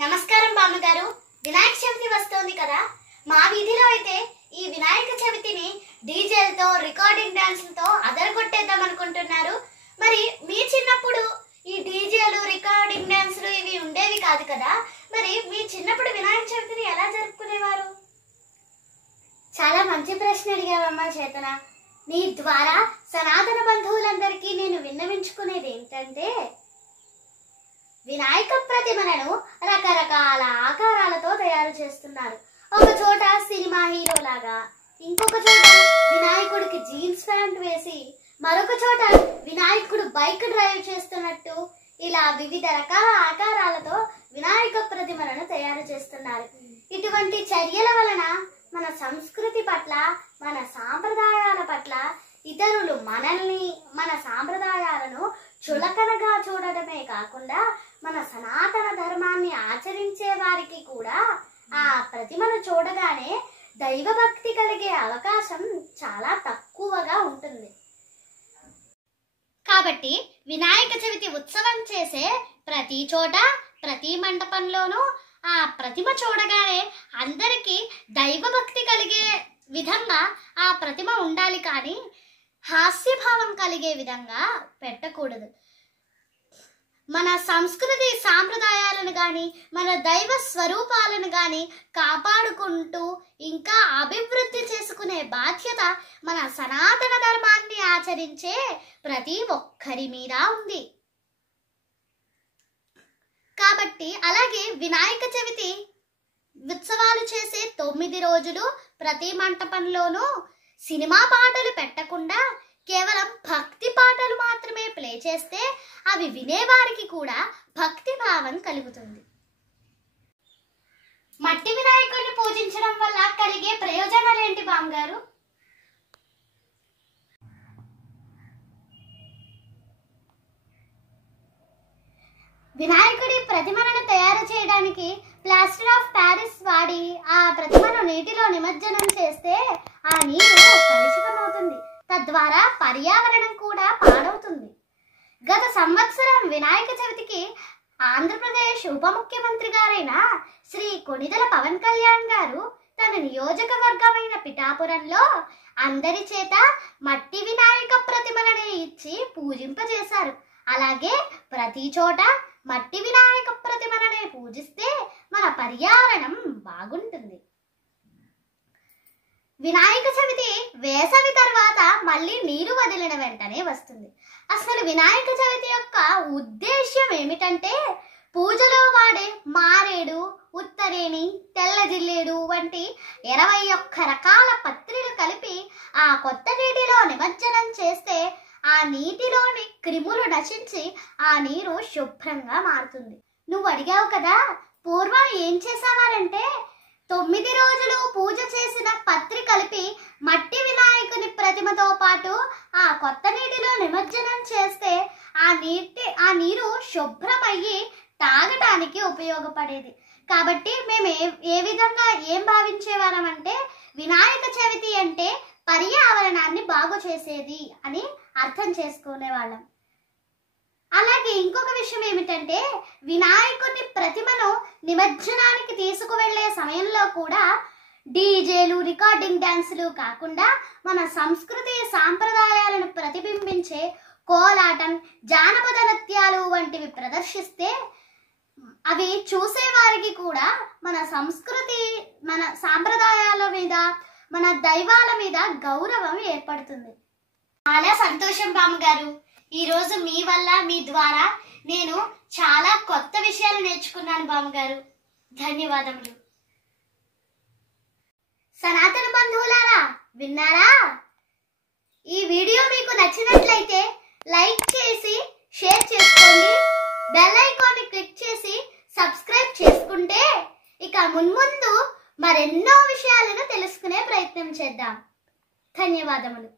నమస్కారం బామ్మగారు. వినాయక చవితి వస్తోంది కదా. మా వీధిలో అయితే ఈ వినాయక చవితిని డీజేలతో రికార్డింగ్ డాన్స్లతో అదరగొట్టేద్దాం అనుకుంటున్నారు. మరి మీ చిన్నప్పుడు ఈ డీజేలు రికార్డింగ్ డాన్స్లు ఇవి ఉండేవి కాదు కదా. మరి మీ చిన్నప్పుడు వినాయక చవితిని ఎలా జరుపుకునేవారు? చాలా మంచి ప్రశ్న అడిగావమ్మా చేతన. నీ ద్వారా సనాతన బంధువులందరికీ నేను విన్నవించుకునేది ఏంటంటే, వినాయక ప్రతిమలను రకరకాల ఆకారాలతో తయారు చేస్తున్నారు. ఒక చోట సినిమా హీరో లాగా, ఇంకొక చోట వినాయకుడికి జీన్స్ ప్యాంట్ వేసి, మరొక చోట వినాయకుడు బైక్ డ్రైవ్ చేస్తున్నట్టు, ఇలా వివిధ రకాల ఆకారాలతో వినాయక ప్రతిమలను తయారు చేస్తున్నారు. ఇటువంటి చర్యల వలన మన సంస్కృతి పట్ల, మన సాంప్రదాయాల పట్ల ఇతరులు మనల్ని, మన సాంప్రదాయాలను చులకనగా చూడటమే కాకుండా మన సనాతన ధర్మాన్ని ఆచరించే వారికి కూడా ఆ ప్రతిమను చూడగానే దైవభక్తి కలిగే అవకాశం చాలా తక్కువగా ఉంటుంది. కాబట్టి వినాయక చవితి ఉత్సవం చేసే ప్రతి చోట, ప్రతి మండపంలోనూ ఆ ప్రతిమ చూడగానే అందరికీ దైవభక్తి కలిగే విధంగా ఆ ప్రతిమ ఉండాలి, కానీ హాస్యభావం కలిగే విధంగా పెట్టకూడదు. మన సంస్కృతి సాంప్రదాయాలను కానీ, మన దైవ స్వరూపాలను కానీ కాపాడుకుంటూ ఇంకా అభివృద్ధి చేసుకునే బాధ్యత మన సనాతన ధర్మాన్ని ఆచరించే ప్రతి ఒక్కరి మీద ఉంది. కాబట్టి అలాగే వినాయక చవితి ఉత్సవాలు చేసే 9 రోజులు ప్రతి మంటపంలోనూ సినిమా పాటలు పెట్టకుండా కేవలం భక్తి పాటలు మాత్రమే ప్లే చేస్తే అవి వినేవారికి కూడా భక్తి భావం కలుగుతుంది. మట్టి వినాయకుడిని పూజించడం వల్ల కలిగే ప్రయోజనాలు ఏంటి బామ్మగారు? వినాయకుడి ప్రతిమలను తయారు చేయడానికి ప్లాస్టర్ ఆఫ్ ప్యారిస్ వాడి ఆ ప్రతిమను నీటిలో నిమజ్జనం చేస్తే ఆ నీరు కలుషితమవుతుంది. తద్వారా పర్యావరణం కూడా పాడవుతుంది. గత సంవత్సరం వినాయక చవితికి ఆంధ్రప్రదేశ్ ఉప ముఖ్యమంత్రి గారైన శ్రీ కొణిదెల పవన్ కళ్యాణ్ గారు తన నియోజకవర్గమైన పిఠాపురంలో అందరి చేత మట్టి వినాయక ప్రతిమలను ఇచ్చి పూజింపజేశారు. అలాగే ప్రతి చోట మట్టి వినాయక ప్రతిమలనే పూజిస్తే మన పర్యావరణం బాగుంటుంది. వినాయక చవితి వేసవి తర్వాత మళ్ళీ నీరు వదిలిన వెంటనే వస్తుంది. అసలు వినాయక చవితి యొక్క ఉద్దేశ్యం ఏమిటంటే, పూజలో వాడే మారేడు, ఉత్తరేణి, తెల్ల జిల్లేడు వంటి 21 రకాల పత్రులు కలిపి ఆ కొత్త నీటిలో నిమజ్జనం చేస్తే ఆ నీటిలోని క్రిములు నశించి ఆ నీరు శుభ్రంగా మారుతుంది. నువ్వు అడిగావు కదా, పూర్వం ఏం చేసేవారంటే 9 రోజులు పూజ చేసిన పత్రి కలిపి మట్టి వినాయకుని ప్రతిమతో పాటు ఆ కొత్త నీటిలో నిమజ్జనం చేస్తే ఆ నీరు శుభ్రమయ్యి తాగటానికి ఉపయోగపడేది. కాబట్టి మేము ఏ విధంగా ఏం భావించేవారం అంటే, వినాయక చవితి అంటే పర్యావరణాన్ని బాగు చేసేది అని అర్థం చేసుకునేవాళ్ళం. అలాగే ఇంకొక విషయం ఏమిటంటే, వినాయకుని ప్రతిమను నిమజ్జనానికి తీసుకువెళ్లే సమయంలో కూడా డీజేలు, రికార్డింగ్ డాన్సులు కాకుండా మన సంస్కృతి సాంప్రదాయాలను ప్రతిబింబించే కోలాటం, జానపద నృత్యాలు వంటివి ప్రదర్శిస్తే అవి చూసేవారికి కూడా మన సంస్కృతి, మన సాంప్రదాయాల మీద, మన దైవాల మీద గౌరవం ఏర్పడుతుంది. చాలా సంతోషం బామ్మగారు. ఈరోజు మీ వల్ల, మీ ద్వారా నేను చాలా కొత్త విషయాలు నేర్చుకున్నాను బామ్మగారు. ధన్యవాదములు. సనాతన బంధువులారా, విన్నారా? ఈ వీడియో మీకు నచ్చినట్లయితే లైక్ చేసి షేర్ చేసుకోండి. బెల్ ఐకాన్ని క్లిక్ చేసి సబ్స్క్రైబ్ చేసుకుంటే ఇక మున్ముందు మరెన్నో విషయాలను తెలుసుకునే ప్రయత్నం చేద్దాం. ధన్యవాదములు.